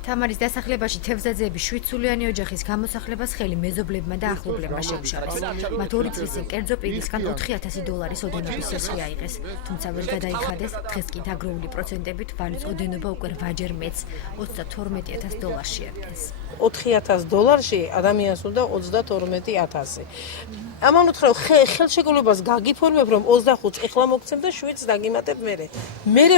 თამარის დასახლებაში თევზაძეების 7 სულიანი ოჯახის გამოსახლებას ხელი მეზობლებმა და ახლობლებმა შეუშალეს. მათ 2 წლის წინ კერძო პირისგან $4,000 ოდენობის სესხი აიღეს, თუმცა ვერ გადაიხადეს. დღეს კი დაგროვილი პროცენტებით ვალის ოდენობა უკვე 8-ჯერ მეც $32,000 შეადგენს. $4,000 ადამიანს უნდა 32,000. ამან უთხრა ხელშეკრულებას გაგიფორმებ რომ 25 ეხლა მოგცემ და 7-ს დაგიმატებ მერე. მერე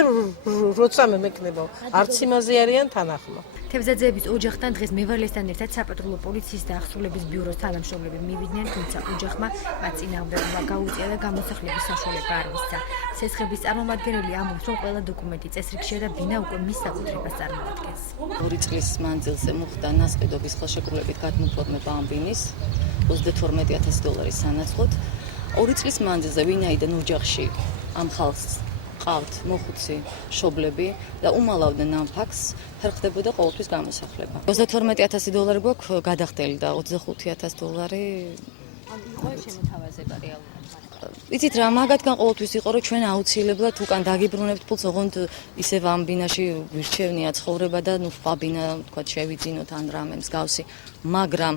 როცა მეკნება არც იმაზე არიან თანახმა. თევზაძეების ოჯახთან დღეს მევალესთან ერთად საპატრულო პოლიციის და ახსოვლების ბიუროს თანამშრომლები მივიდნენ, თუმცა ოჯახმა მათ წინააღმდეგობა გაუწია და გამოსახლების საშუალება არ მისცა. სესხების წარმომადგენელი ამბობს, რომ ყველა დოკუმენტი წესრიგშია და ბინა უკვე მის საკუთრებას წარმოადგენს. 2 წლის მანძილზე მოხდა ნასყიდობის ხელშეკრულებით გადმოფორმება ამ ბინის $32,000 სანაცვლოდ. 2 წლის მანძილზე ვინაიდან ოჯახში ამ ხალხს ყავთ მოხუცი მშობლები და უმალავდნენ ამ ფაქტს, ხდებოდა ყოველთვის გამოსახლება. $32,000 გვაქვს გადახდელი და $25,000 შემოთავაზება რეალურად. იცით რა, მაგათგან ყოველთვის იყო, რომ ჩვენ აუცილებლად უკან დაგიბრუნებთ ფულს, ოღონდ ისევ ამ ბინაში გვირჩევნია ცხოვრება და სხვა ბინა თქვა შევიძინოთ ან რამე მსგავსი, მაგრამ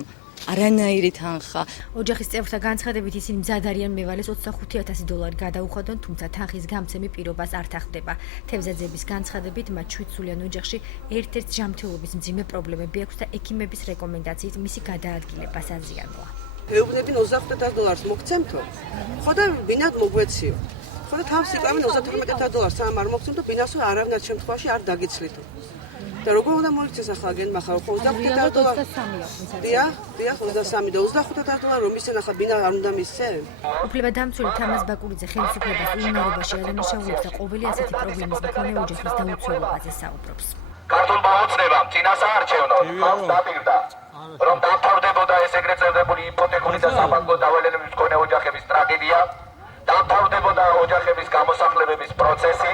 არანაირი თანხა. ოჯახის წევრთა განცხადებით ისინი მზად არიან მევალეს $25,000 გადაუხადონ, თუმცა თანხის გამცემი პირობას არ თანხდება. თევზაძეების განცხადებით მათ 7 სულიან ოჯახში ერთ-ერთ ჯანმრთელობის მძიმე პრობლემები აქვს და ექიმების რეკომენდაციით მისი გადაადგილება საზიანოა. ეუბნებინ $25,000 მოგცემთო? ხო და ბინად მოგვეციო. ხო და თავს იკავენ $32,000 სამ არ მოგცემ და ბინასო არავნარ შემთხვევაში არ დაგიცლითო. და როგორ უნდა მოიქცეს ახლა გენმა ხარ $25,000? დიახ, 23 და $25,000 რომ ისენ ახლა ბინა არ უნდა მისცენ? უფლებადამცველი თამაზ ბაკურიძე ხელისუფლებას უუნარობაში ადანაშაულებს და ყოველი ასეთი პრობლემის მქონე ოჯახის დაუცველობაზე საუბრობს. ქართულმა ოცნებამ წინასაარჩევნო ხალხს დაპირდა, რომ დამთავრდებოდა ეს ეგრეთ წოდებული იპოთეკური და საბანკო დავალენების მქონე ოჯახების ტრაგედია, დამთავრდებოდა ოჯახების გამოსახლებების პროცესი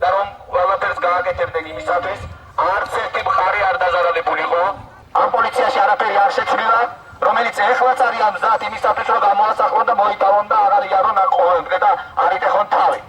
და რომ ყველაფერს გააკეთებდნენ იმისათვის, არც ერთი მხარე არ დაზარალებულიყო, ამ პოლიციაში არაფერი არ შეცვლილა, რომელიც ეხლაც არიან მზად იმისათვის, რომ გამოასახლონ და მოიტანონ და აღარ იარონ ყოველდღე და არ იტეხონ თავი.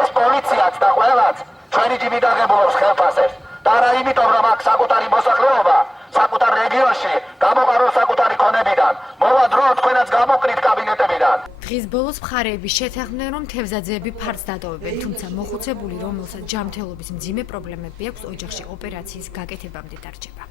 ეს პოლიციაც და ყველაც ჩვენი ჯიბით აღებულობს ხელფასებს და არა იმიტომ, რომ აქ საკუთარი მოსახლეობა საკუთარ რეგიონში გამოყაროს საკუთარი ქონებიდან. მოვა დრო თქვენაც გამოკრით კაბინეტებიდან. დღის ბოლოს მხარეები შეთანხმდნენ, რომ თევზაძეები ფარდს დატოვებენ, თუმცა მოხუცებული, რომელსაც ჯანმრთელობის მძიმე პრობლემები აქვს, ოჯახში ოპერაციის გაკეთებამდე დარჩება.